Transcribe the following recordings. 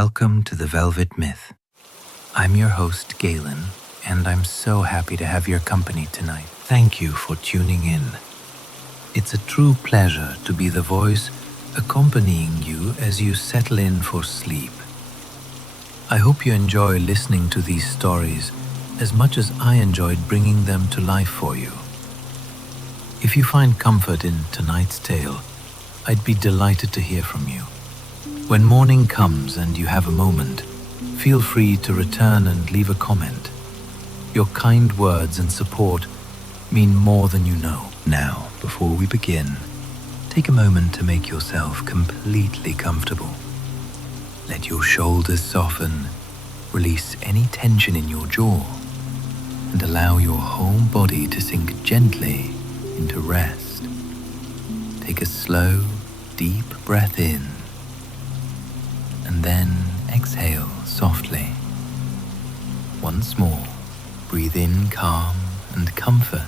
Welcome to the Velvet Myth. I'm your host, Galen, and I'm so happy to have your company tonight. Thank you for tuning in. It's a true pleasure to be the voice accompanying you as you settle in for sleep. I hope you enjoy listening to these stories as much as I enjoyed bringing them to life for you. If you find comfort in tonight's tale, I'd be delighted to hear from you. When morning comes and you have a moment, feel free to return and leave a comment. Your kind words and support mean more than you know. Now, before we begin, take a moment to make yourself completely comfortable. Let your shoulders soften, release any tension in your jaw, and allow your whole body to sink gently into rest. Take a slow, deep breath in, and then exhale softly. Once more, breathe in calm and comfort,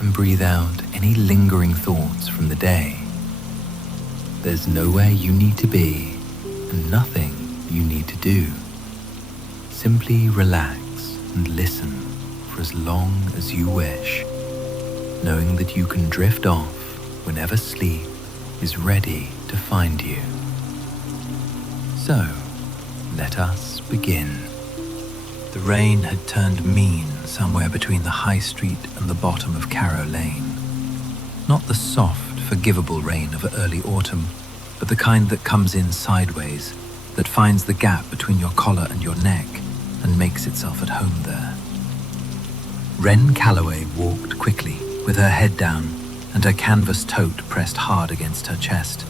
and breathe out any lingering thoughts from the day. There's nowhere you need to be and nothing you need to do. Simply relax and listen for as long as you wish, knowing that you can drift off whenever sleep is ready to find you. So, let us begin. The rain had turned mean somewhere between the High Street and the bottom of Carrow Lane. Not the soft, forgivable rain of early autumn, but the kind that comes in sideways, that finds the gap between your collar and your neck and makes itself at home there. Wren Calloway walked quickly, with her head down and her canvas tote pressed hard against her chest,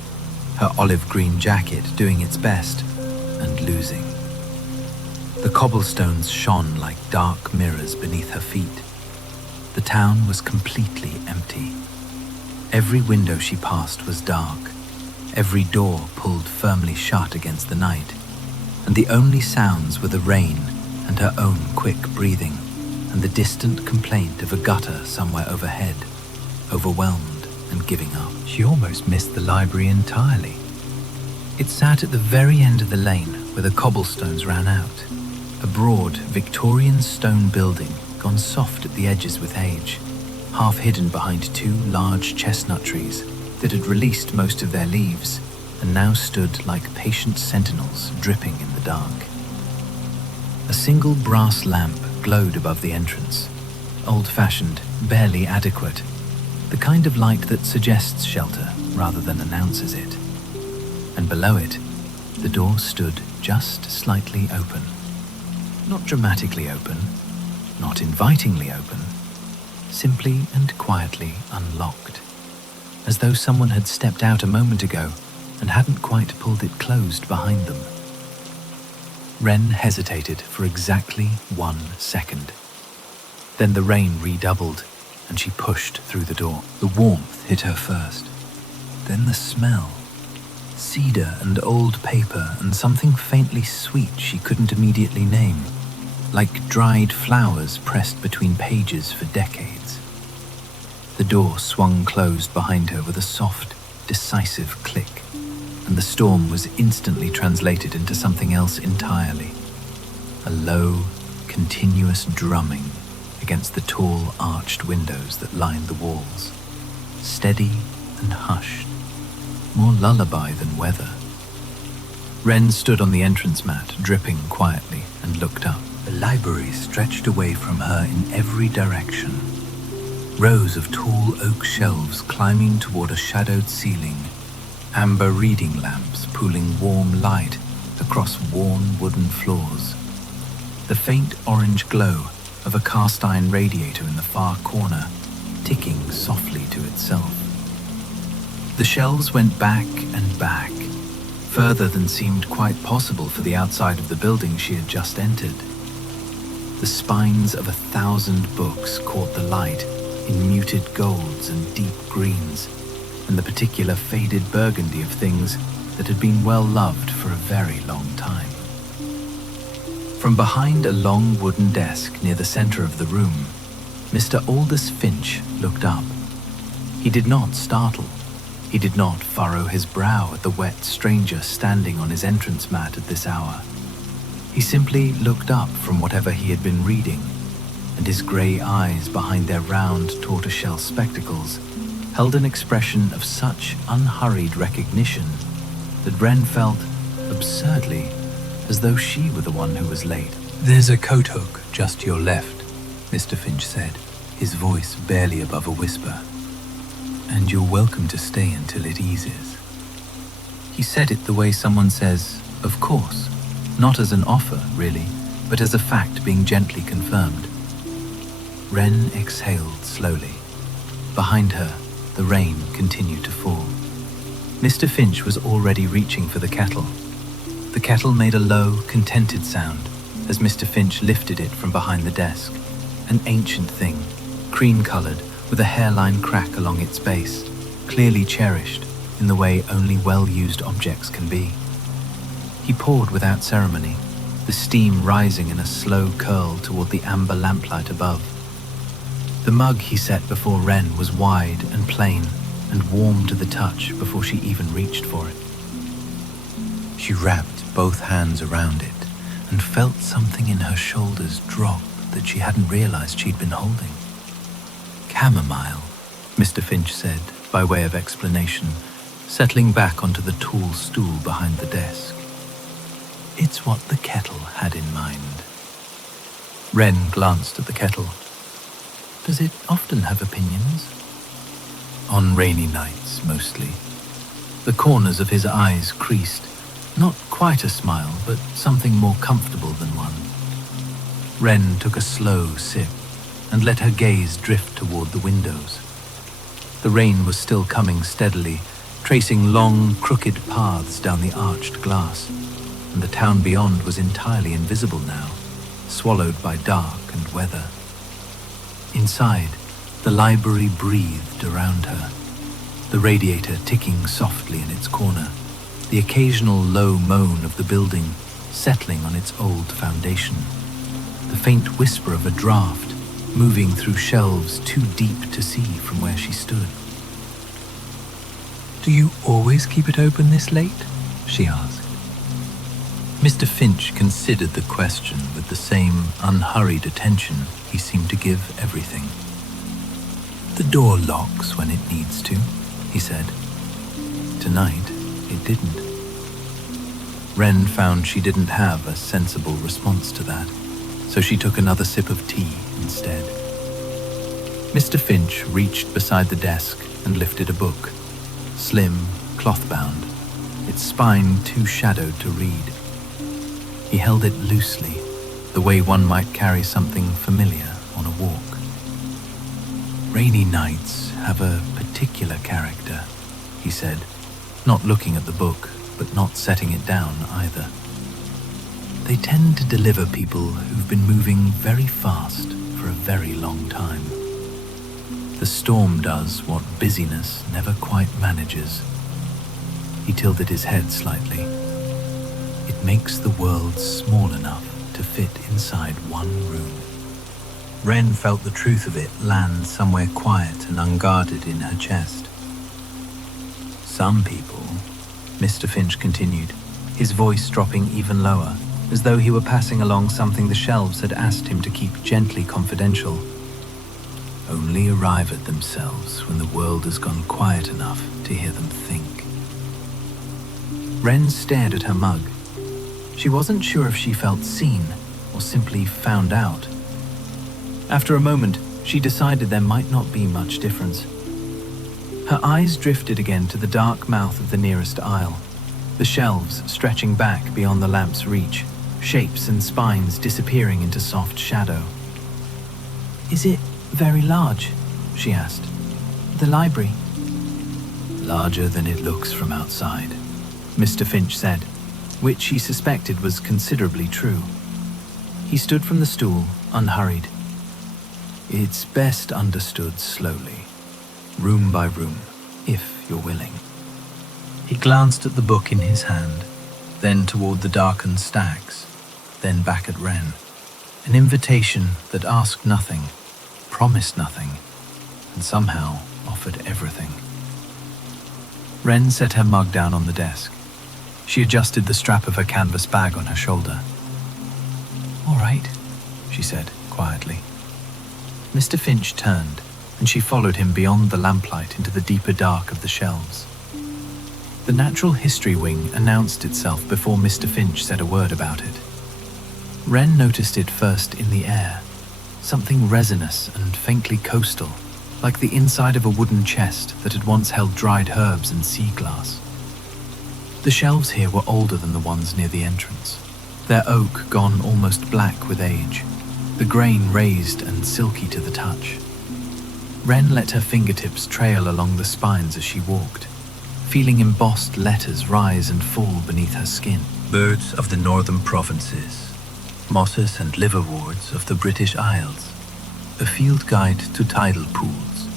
her olive green jacket doing its best and losing. The cobblestones shone like dark mirrors beneath her feet. The town was completely empty. Every window she passed was dark, every door pulled firmly shut against the night, and the only sounds were the rain and her own quick breathing and the distant complaint of a gutter somewhere overhead, overwhelmed and giving up. She almost missed the library entirely. It sat at the very end of the lane where the cobblestones ran out, a broad Victorian stone building gone soft at the edges with age, half hidden behind two large chestnut trees that had released most of their leaves and now stood like patient sentinels dripping in the dark. A single brass lamp glowed above the entrance, old-fashioned, barely adequate, the kind of light that suggests shelter rather than announces it. And below it, the door stood just slightly open. Not dramatically open, not invitingly open, simply and quietly unlocked, as though someone had stepped out a moment ago and hadn't quite pulled it closed behind them. Wren hesitated for exactly 1 second. Then the rain redoubled, and she pushed through the door. The warmth hit her first, then the smell. Cedar and old paper and something faintly sweet she couldn't immediately name, like dried flowers pressed between pages for decades. The door swung closed behind her with a soft, decisive click, and the storm was instantly translated into something else entirely. A low, continuous drumming against the tall, arched windows that lined the walls, steady and hushed, more lullaby than weather. Wren stood on the entrance mat, dripping quietly, and looked up. The library stretched away from her in every direction. Rows of tall oak shelves climbing toward a shadowed ceiling, amber reading lamps pooling warm light across worn wooden floors. The faint orange glow of a cast-iron radiator in the far corner, ticking softly to itself. The shelves went back and back, further than seemed quite possible for the outside of the building she had just entered. The spines of 1,000 books caught the light in muted golds and deep greens, and the particular faded burgundy of things that had been well loved for a very long time. From behind a long wooden desk near the center of the room, Mr. Aldous Finch looked up. He did not startle. He did not furrow his brow at the wet stranger standing on his entrance mat at this hour. He simply looked up from whatever he had been reading, and his grey eyes behind their round tortoiseshell spectacles held an expression of such unhurried recognition that Wren felt, absurdly, as though she were the one who was late. "There's a coat hook just to your left," Mr. Finch said, his voice barely above a whisper. "And you're welcome to stay until it eases." He said it the way someone says, "of course," not as an offer, really, but as a fact being gently confirmed. Wren exhaled slowly. Behind her, the rain continued to fall. Mr. Finch was already reaching for the kettle. The kettle made a low, contented sound as Mr. Finch lifted it from behind the desk, an ancient thing, cream-coloured, with a hairline crack along its base, clearly cherished in the way only well-used objects can be. He poured without ceremony, the steam rising in a slow curl toward the amber lamplight above. The mug he set before Wren was wide and plain and warm to the touch before she even reached for it. She wrapped both hands around it and felt something in her shoulders drop that she hadn't realized she'd been holding. "Chamomile," Mr. Finch said, by way of explanation, settling back onto the tall stool behind the desk. It's what the kettle had in mind. Wren glanced at the kettle. "Does it often have opinions?" "On rainy nights, mostly." The corners of his eyes creased, not quite a smile, but something more comfortable than one. Wren took a slow sip and let her gaze drift toward the windows. The rain was still coming steadily, tracing long, crooked paths down the arched glass, and the town beyond was entirely invisible now, swallowed by dark and weather. Inside, the library breathed around her, the radiator ticking softly in its corner, the occasional low moan of the building settling on its old foundation, the faint whisper of a draft moving through shelves too deep to see from where she stood. "Do you always keep it open this late?" she asked. Mr. Finch considered the question with the same unhurried attention he seemed to give everything. "The door locks when it needs to," he said. Tonight, it didn't. Wren found she didn't have a sensible response to that, so she took another sip of tea instead. Mr. Finch reached beside the desk and lifted a book, slim, cloth-bound, its spine too shadowed to read. He held it loosely, the way one might carry something familiar on a walk. "Rainy nights have a particular character," he said, not looking at the book, but not setting it down either. "They tend to deliver people who've been moving very fast for a very long time. The storm does what busyness never quite manages." He tilted his head slightly. "It makes the world small enough to fit inside one room." Wren felt the truth of it land somewhere quiet and unguarded in her chest. "Some people," Mr. Finch continued, his voice dropping even lower, as though he were passing along something the shelves had asked him to keep gently confidential, "only arrive at themselves when the world has gone quiet enough to hear them think." Wren stared at her mug. She wasn't sure if she felt seen or simply found out. After a moment, she decided there might not be much difference. Her eyes drifted again to the dark mouth of the nearest aisle, the shelves stretching back beyond the lamp's reach, shapes and spines disappearing into soft shadow. "Is it very large?" she asked. "The library?" "Larger than it looks from outside," Mr. Finch said, which he suspected was considerably true. He stood from the stool, unhurried. "It's best understood slowly, room by room, if you're willing." He glanced at the book in his hand, then toward the darkened stacks, then back at Wren. An invitation that asked nothing, promised nothing, and somehow offered everything. Wren set her mug down on the desk. She adjusted the strap of her canvas bag on her shoulder. "All right," she said quietly. Mr. Finch turned, and she followed him beyond the lamplight into the deeper dark of the shelves. The Natural History Wing announced itself before Mr. Finch said a word about it. Wren noticed it first in the air, something resinous and faintly coastal, like the inside of a wooden chest that had once held dried herbs and sea glass. The shelves here were older than the ones near the entrance, their oak gone almost black with age, the grain raised and silky to the touch. Wren let her fingertips trail along the spines as she walked, feeling embossed letters rise and fall beneath her skin. Birds of the northern provinces, mosses and liverworts of the British Isles, a field guide to tidal pools.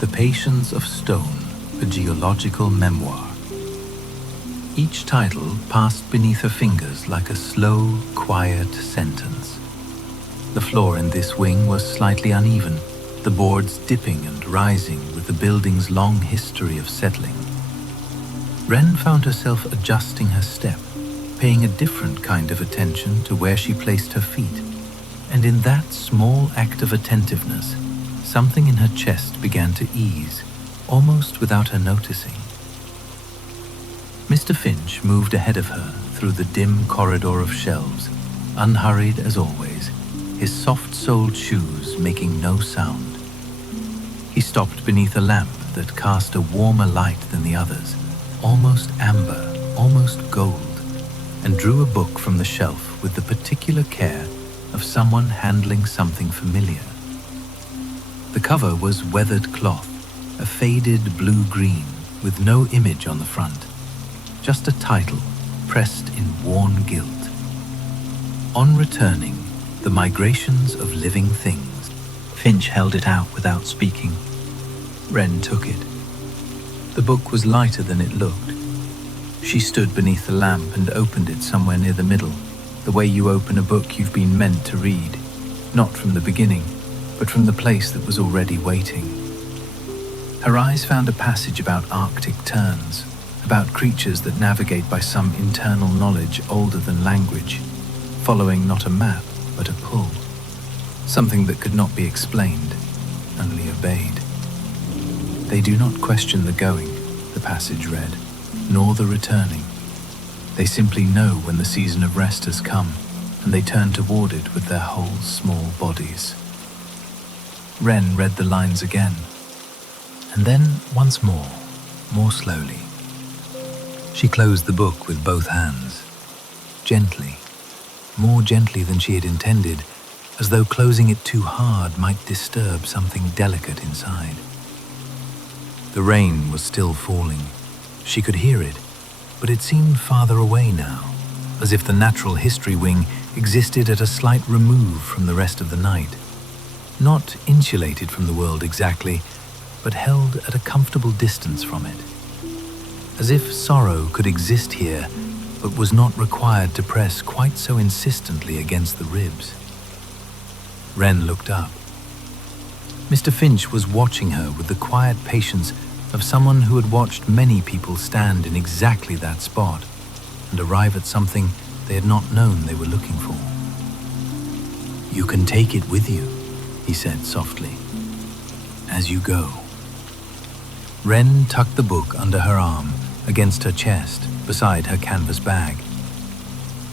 The Patience of Stone, a geological memoir. Each title passed beneath her fingers like a slow, quiet sentence. The floor in this wing was slightly uneven, the boards dipping and rising with the building's long history of settling. Wren found herself adjusting her step, paying a different kind of attention to where she placed her feet, and in that small act of attentiveness, something in her chest began to ease, almost without her noticing. Mr. Finch moved ahead of her through the dim corridor of shelves, unhurried as always, his soft-soled shoes making no sound. He stopped beneath a lamp that cast a warmer light than the others, almost amber, almost gold, and drew a book from the shelf with the particular care of someone handling something familiar. The cover was weathered cloth, a faded blue-green with no image on the front, just a title pressed in worn gilt. On Returning, The Migrations of Living Things. Finch held it out without speaking. Wren took it. The book was lighter than it looked. She stood beneath the lamp and opened it somewhere near the middle, the way you open a book you've been meant to read, not from the beginning, but from the place that was already waiting. Her eyes found a passage about Arctic terns, about creatures that navigate by some internal knowledge older than language, following not a map, but a pull. Something that could not be explained, only obeyed. They do not question the going, the passage read, nor the returning. They simply know when the season of rest has come, and they turn toward it with their whole small bodies. Wren read the lines again, and then once more slowly. She closed the book with both hands, gently, more gently than she had intended, as though closing it too hard might disturb something delicate inside. The rain was still falling. She could hear it, but it seemed farther away now, as if the Natural History Wing existed at a slight remove from the rest of the night. Not insulated from the world exactly, but held at a comfortable distance from it. As if sorrow could exist here, but was not required to press quite so insistently against the ribs. Wren looked up. Mr. Finch was watching her with the quiet patience of someone who had watched many people stand in exactly that spot and arrive at something they had not known they were looking for. "You can take it with you," he said softly, "as you go." Wren tucked the book under her arm, against her chest, beside her canvas bag.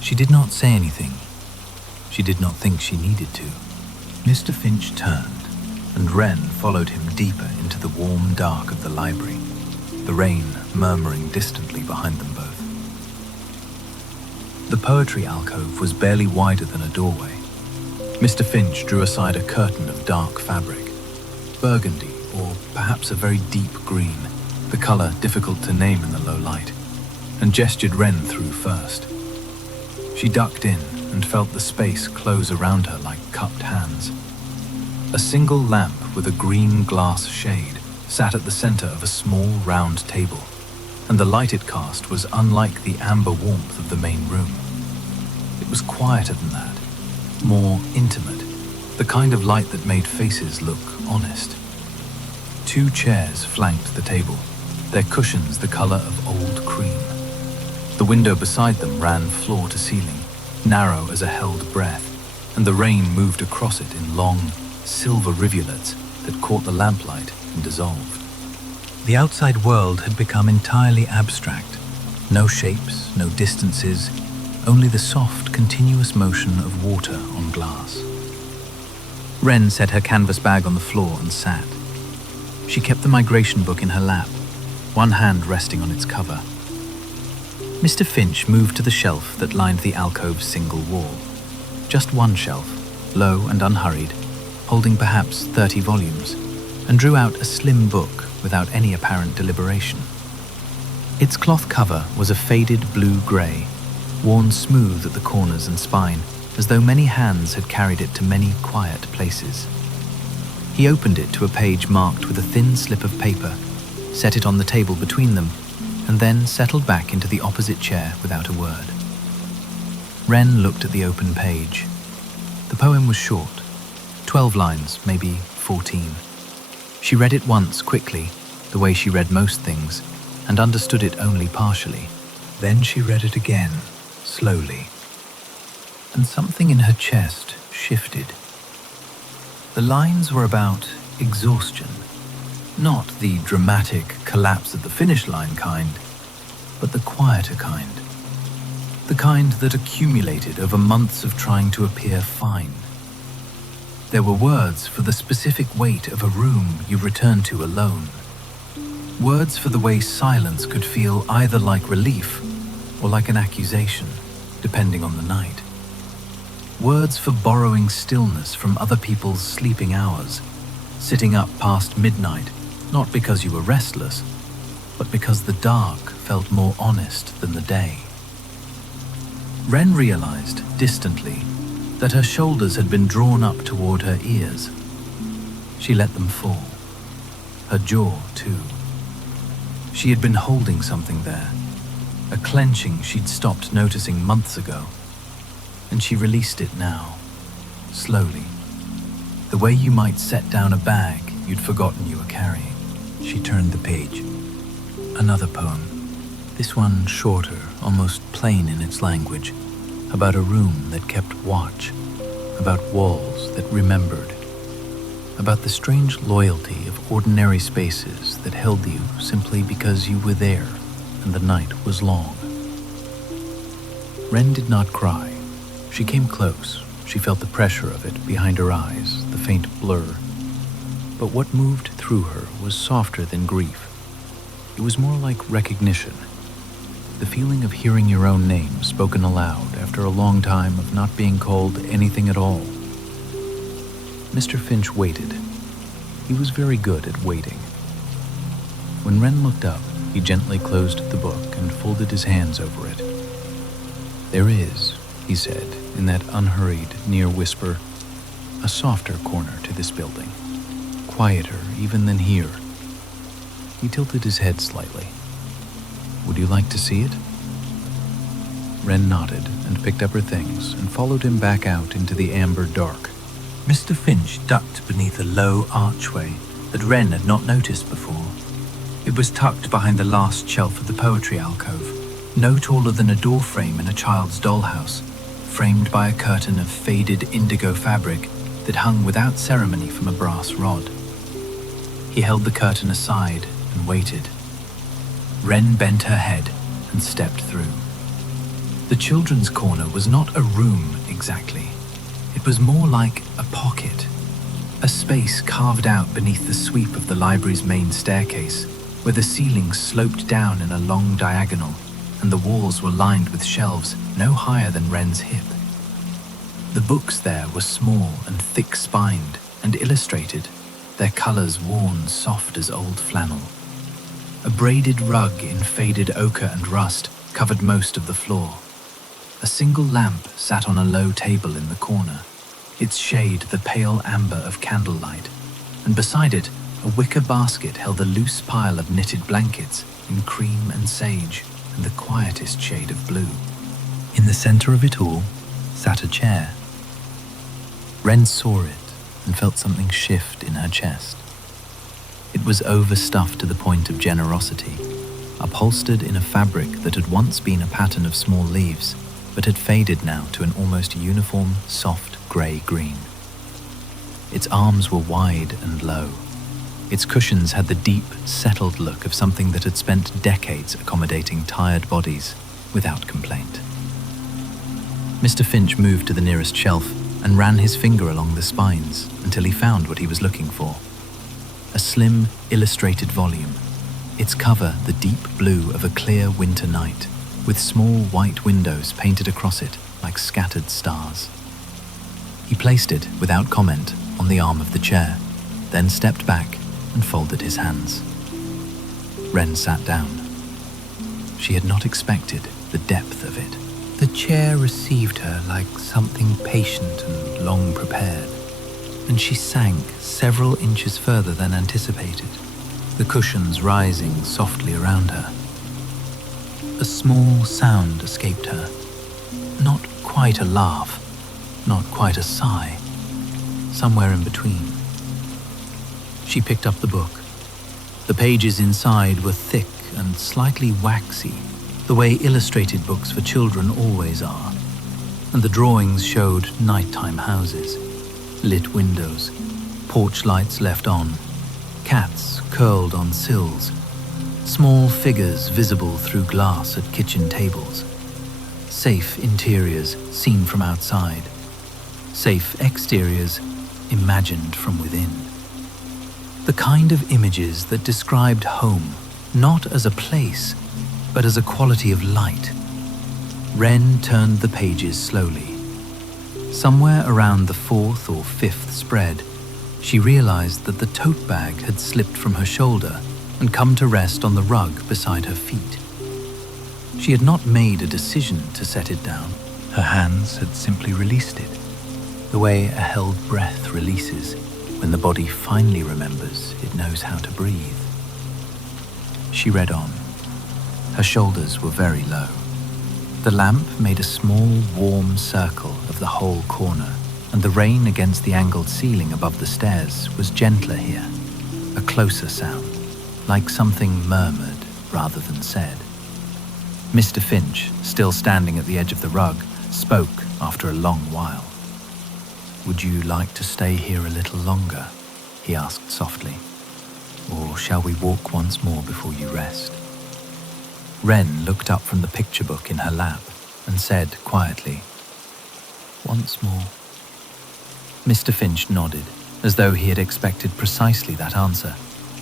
She did not say anything. She did not think she needed to. Mr. Finch turned, and Wren followed him deeper into the warm dark of the library, the rain murmuring distantly behind them both. The poetry alcove was barely wider than a doorway. Mr. Finch drew aside a curtain of dark fabric, burgundy or perhaps a very deep green, the color difficult to name in the low light, and gestured Wren through first. She ducked in and felt the space close around her like cupped hands. A single lamp with a green glass shade sat at the center of a small round table, and the light it cast was unlike the amber warmth of the main room. It was quieter than that, more intimate, the kind of light that made faces look honest. Two chairs flanked the table, their cushions the color of old cream. The window beside them ran floor to ceiling, narrow as a held breath, and the rain moved across it in long, silver rivulets that caught the lamplight and dissolved. The outside world had become entirely abstract. No shapes, no distances, only the soft, continuous motion of water on glass. Wren set her canvas bag on the floor and sat. She kept the migration book in her lap, one hand resting on its cover. Mr. Finch moved to the shelf that lined the alcove's single wall. Just one shelf, low and unhurried, holding perhaps 30 volumes, and drew out a slim book without any apparent deliberation. Its cloth cover was a faded blue-grey, worn smooth at the corners and spine, as though many hands had carried it to many quiet places. He opened it to a page marked with a thin slip of paper, set it on the table between them, and then settled back into the opposite chair without a word. Wren looked at the open page. The poem was short, 12 lines, maybe 14. She read it once quickly, the way she read most things, and understood it only partially. Then she read it again, slowly, and something in her chest shifted. The lines were about exhaustion, not the dramatic collapse at the finish line kind, but the quieter kind. The kind that accumulated over months of trying to appear fine. There were words for the specific weight of a room you returned to alone. Words for the way silence could feel either like relief or like an accusation, depending on the night. Words for borrowing stillness from other people's sleeping hours, sitting up past midnight, not because you were restless, but because the dark felt more honest than the day. Wren realized, distantly, that her shoulders had been drawn up toward her ears. She let them fall. Her jaw, too. She had been holding something there, a clenching she'd stopped noticing months ago, and she released it now, slowly, the way you might set down a bag you'd forgotten you were carrying. She turned the page. Another poem, this one shorter, almost plain in its language, about a room that kept watch, about walls that remembered, about the strange loyalty of ordinary spaces that held you simply because you were there and the night was long. Wren did not cry. She came close. She felt the pressure of it behind her eyes, the faint blur. But what moved through her was softer than grief. It was more like recognition. The feeling of hearing your own name spoken aloud after a long time of not being called anything at all. Mr. Finch waited. He was very good at waiting. When Wren looked up, he gently closed the book and folded his hands over it. "There is," he said, in that unhurried, near whisper, "a softer corner to this building, quieter even than here." He tilted his head slightly. "Would you like to see it?" Wren nodded and picked up her things and followed him back out into the amber dark. Mr. Finch ducked beneath a low archway that Wren had not noticed before. It was tucked behind the last shelf of the poetry alcove, no taller than a door frame in a child's dollhouse, framed by a curtain of faded indigo fabric that hung without ceremony from a brass rod. He held the curtain aside and waited. Wren bent her head and stepped through. The children's corner was not a room exactly. It was more like a pocket, a space carved out beneath the sweep of the library's main staircase, where the ceiling sloped down in a long diagonal and the walls were lined with shelves no higher than Wren's hip. The books there were small and thick-spined and illustrated, their colors worn soft as old flannel. A braided rug in faded ochre and rust covered most of the floor. A single lamp sat on a low table in the corner, its shade the pale amber of candlelight, and beside it, a wicker basket held a loose pile of knitted blankets in cream and sage and the quietest shade of blue. In the center of it all sat a chair. Wren saw it and felt something shift in her chest. It was overstuffed to the point of generosity. upholstered in a fabric that had once been a pattern of small leaves, but had faded now to an almost uniform, soft grey-green. Its arms were wide and low. Its cushions had the deep, settled look of something that had spent decades accommodating tired bodies without complaint. Mr. Finch moved to the nearest shelf and ran his finger along the spines until he found what he was looking for. A slim, illustrated volume, its cover the deep blue of a clear winter night, with small white windows painted across it like scattered stars. He placed it, without comment, on the arm of the chair, then stepped back and folded his hands. Wren sat down. She had not expected the depth of it. The chair received her like something patient and long prepared, and she sank several inches further than anticipated, the cushions rising softly around her. A small sound escaped her. Not quite a laugh, not quite a sigh, somewhere in between. She picked up the book. The pages inside were thick and slightly waxy, the way illustrated books for children always are, and the drawings showed nighttime houses, lit windows, porch lights left on, cats curled on sills, small figures visible through glass at kitchen tables, safe interiors seen from outside, safe exteriors imagined from within. The kind of images that described home not as a place, but as a quality of light. Wren turned the pages slowly. Somewhere around the fourth or fifth spread, she realized that the tote bag had slipped from her shoulder and come to rest on the rug beside her feet. She had not made a decision to set it down. Her hands had simply released it, the way a held breath releases when the body finally remembers it knows how to breathe. She read on. Her shoulders were very low. The lamp made a small, warm circle of the whole corner, and the rain against the angled ceiling above the stairs was gentler here, a closer sound, like something murmured rather than said. Mr. Finch, still standing at the edge of the rug, spoke after a long while. "Would you like to stay here a little longer?" he asked softly. "Or shall we walk once more before you rest?" Wren looked up from the picture book in her lap and said quietly, "Once more." Mr. Finch nodded, as though he had expected precisely that answer,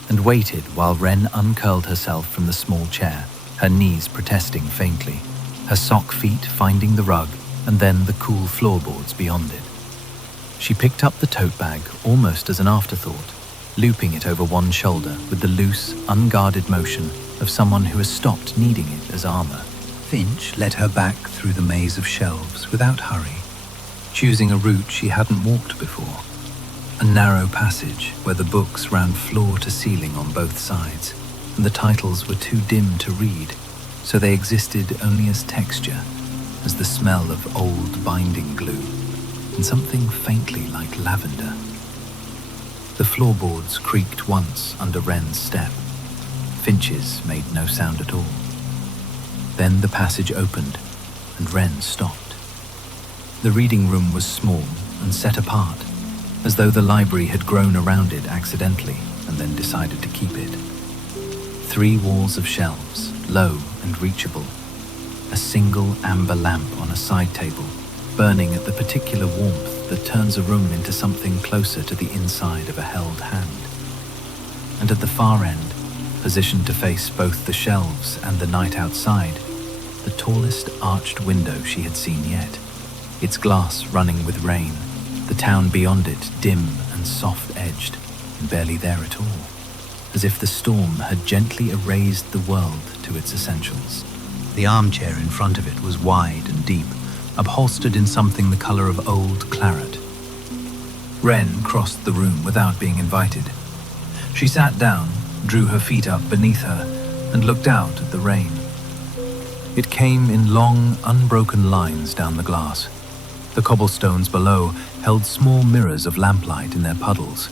and waited while Wren uncurled herself from the small chair, her knees protesting faintly, her sock feet finding the rug and then the cool floorboards beyond it. She picked up the tote bag almost as an afterthought, looping it over one shoulder with the loose, unguarded motion of someone who has stopped needing it as armor. Finch led her back through the maze of shelves without hurry, choosing a route she hadn't walked before, a narrow passage where the books ran floor to ceiling on both sides, and the titles were too dim to read, so they existed only as texture, as the smell of old binding glue, and something faintly like lavender. The floorboards creaked once under Wren's step. Finch's made no sound at all. Then the passage opened, and Wren stopped. The reading room was small and set apart, as though the library had grown around it accidentally and then decided to keep it. 3 walls of shelves, low and reachable. A single amber lamp on a side table, burning at the particular warmth that turns a room into something closer to the inside of a held hand. And at the far end, positioned to face both the shelves and the night outside, the tallest arched window she had seen yet, its glass running with rain, the town beyond it dim and soft-edged, and barely there at all, as if the storm had gently erased the world to its essentials. The armchair in front of it was wide and deep, upholstered in something the color of old claret. Wren crossed the room without being invited. She sat down, drew her feet up beneath her, and looked out at the rain. It came in long, unbroken lines down the glass. The cobblestones below held small mirrors of lamplight in their puddles,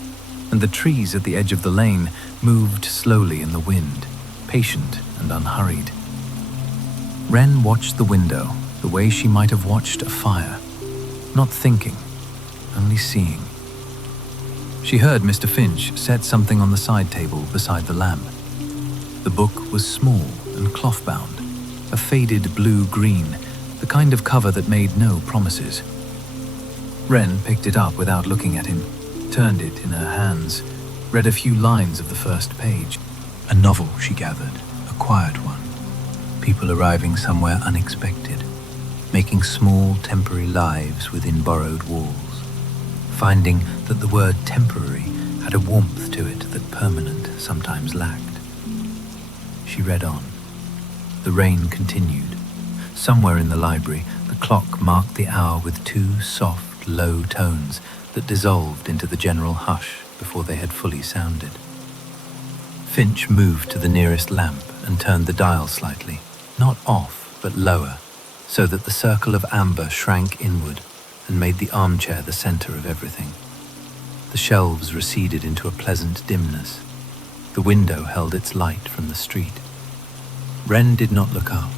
and the trees at the edge of the lane moved slowly in the wind, patient and unhurried. Wren watched the window the way she might have watched a fire, not thinking, only seeing. She heard Mr. Finch set something on the side table beside the lamp. The book was small and cloth-bound, a faded blue-green, the kind of cover that made no promises. Wren picked it up without looking at him, turned it in her hands, read a few lines of the first page. A novel, she gathered, a quiet one. People arriving somewhere unexpected, making small temporary lives within borrowed walls, finding that the word temporary had a warmth to it that permanent sometimes lacked. She read on. The rain continued. Somewhere in the library, the clock marked the hour with two soft, low tones that dissolved into the general hush before they had fully sounded. Finch moved to the nearest lamp and turned the dial slightly, not off, but lower, so that the circle of amber shrank inward and made the armchair the center of everything. The shelves receded into a pleasant dimness. The window held its light from the street. Wren did not look up.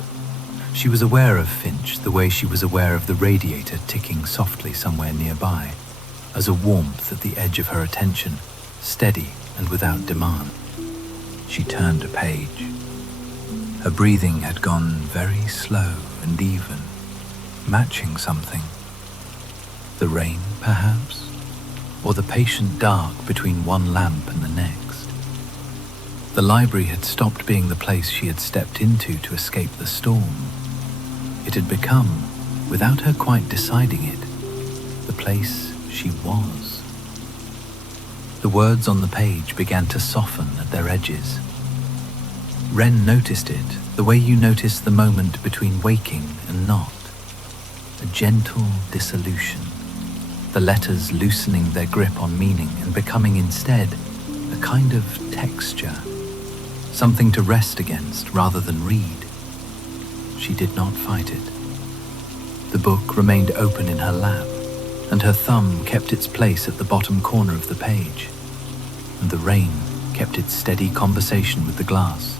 She was aware of Finch the way she was aware of the radiator ticking softly somewhere nearby, as a warmth at the edge of her attention, steady and without demand. She turned a page. Her breathing had gone very slow and even, matching something. The rain, perhaps, or the patient dark between one lamp and the next. The library had stopped being the place she had stepped into to escape the storm. It had become, without her quite deciding it, the place she was. The words on the page began to soften at their edges. Wren noticed it the way you notice the moment between waking and not. A gentle dissolution, the letters loosening their grip on meaning and becoming instead a kind of texture, something to rest against rather than read. She did not fight it. The book remained open in her lap, and her thumb kept its place at the bottom corner of the page, and the rain kept its steady conversation with the glass,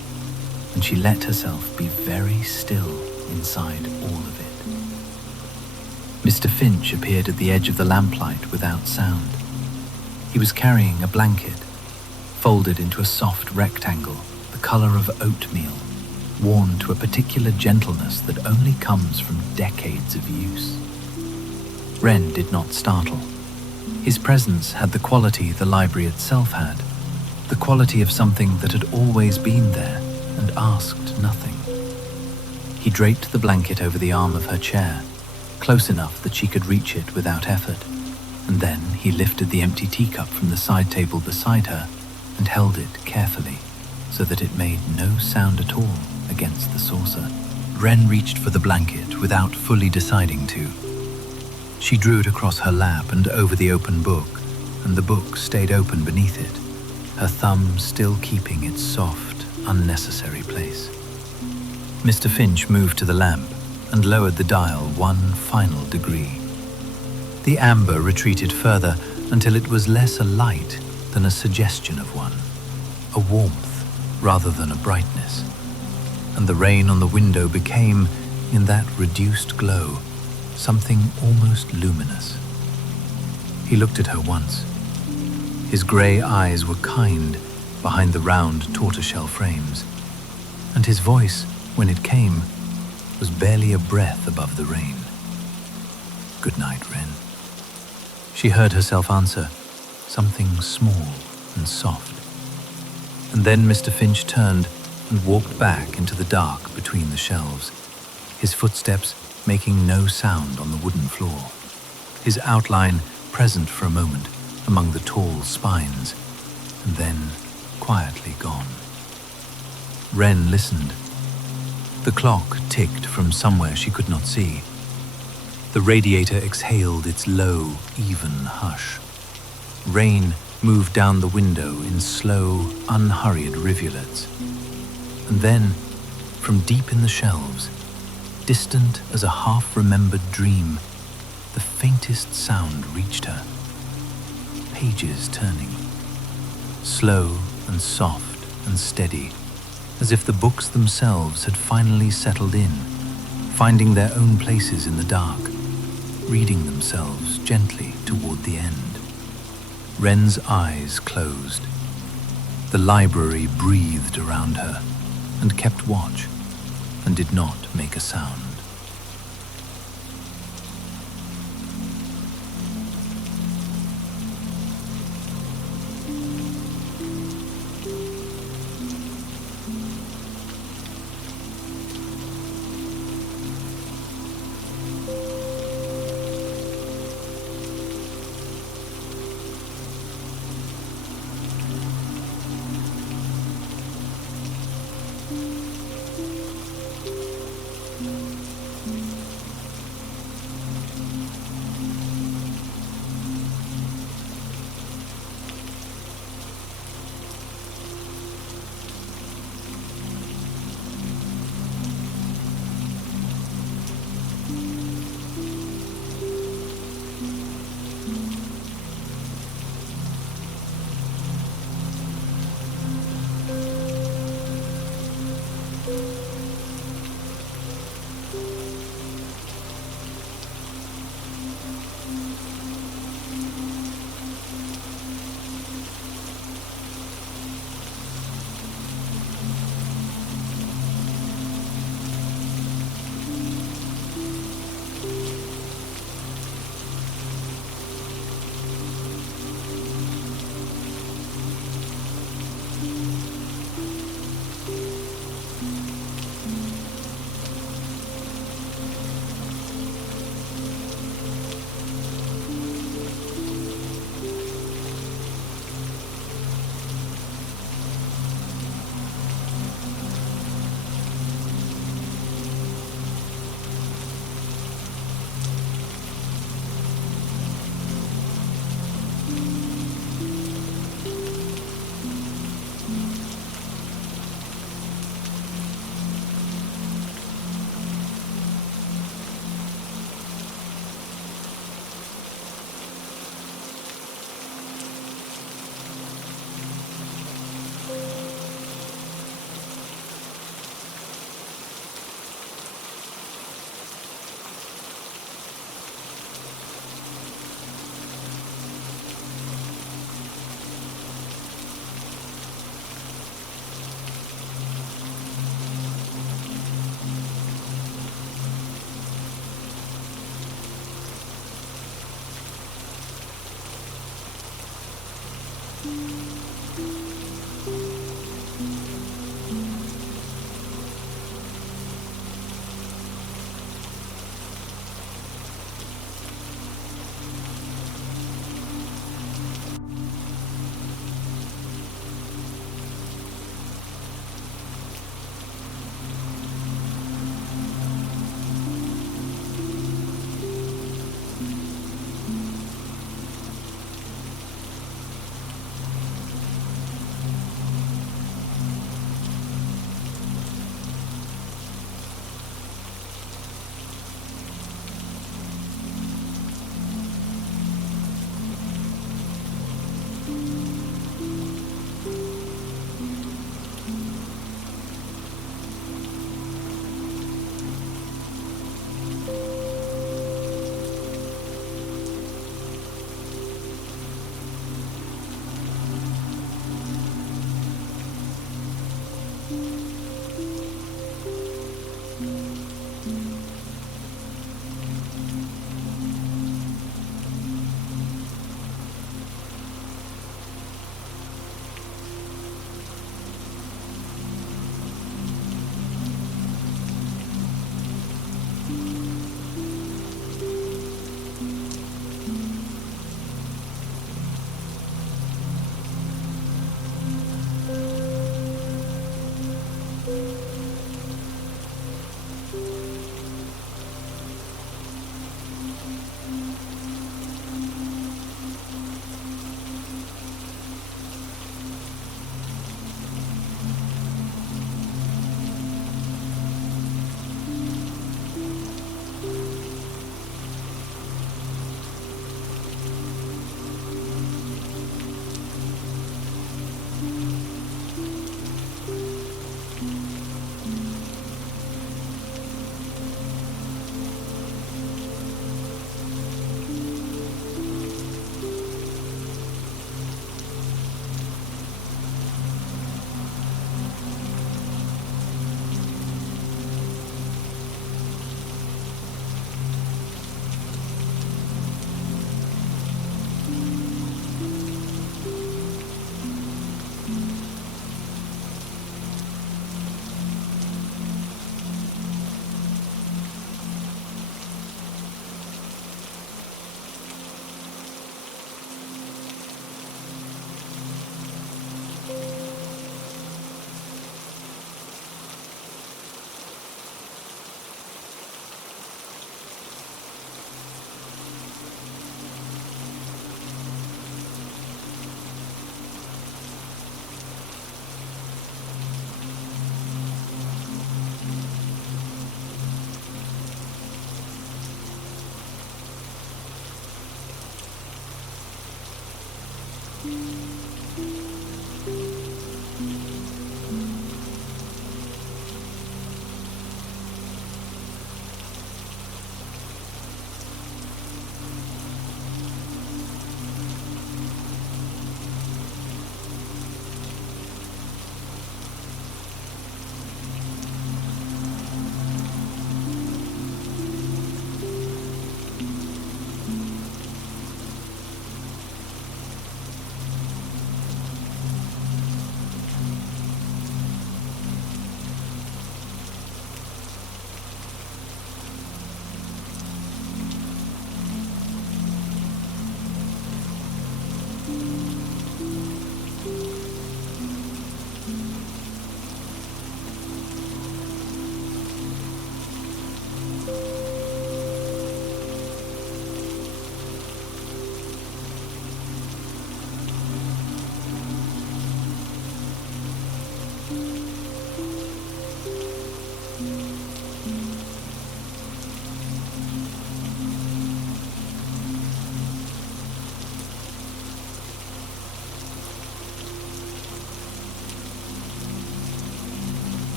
and she let herself be very still inside all of it. Mr. Finch appeared at the edge of the lamplight without sound. He was carrying a blanket, folded into a soft rectangle, the color of oatmeal, worn to a particular gentleness that only comes from decades of use. Wren did not startle. His presence had the quality the library itself had, the quality of something that had always been there and asked nothing. He draped the blanket over the arm of her chair, close enough that she could reach it without effort, and then he lifted the empty teacup from the side table beside her and held it carefully so that it made no sound at all against the saucer. Wren reached for the blanket without fully deciding to. She drew it across her lap and over the open book, and the book stayed open beneath it, her thumb still keeping its soft, unnecessary place. Mr. Finch moved to the lamp and lowered the dial one final degree. The amber retreated further until it was less a light than a suggestion of one, a warmth rather than a brightness, and the rain on the window became, in that reduced glow, something almost luminous. He looked at her once. His grey eyes were kind behind the round tortoiseshell frames, and his voice, when it came, was barely a breath above the rain. "Good night, Wren." She heard herself answer, something small and soft. And then Mr. Finch turned and walked back into the dark between the shelves, his footsteps making no sound on the wooden floor, his outline present for a moment among the tall spines, and then quietly gone. Wren listened. The clock ticked from somewhere she could not see. The radiator exhaled its low, even hush. Rain moved down the window in slow, unhurried rivulets. And then, from deep in the shelves, distant as a half-remembered dream, the faintest sound reached her. Pages turning, slow and soft and steady, as if the books themselves had finally settled in, finding their own places in the dark, reading themselves gently toward the end. Wren's eyes closed. The library breathed around her and kept watch and did not make a sound.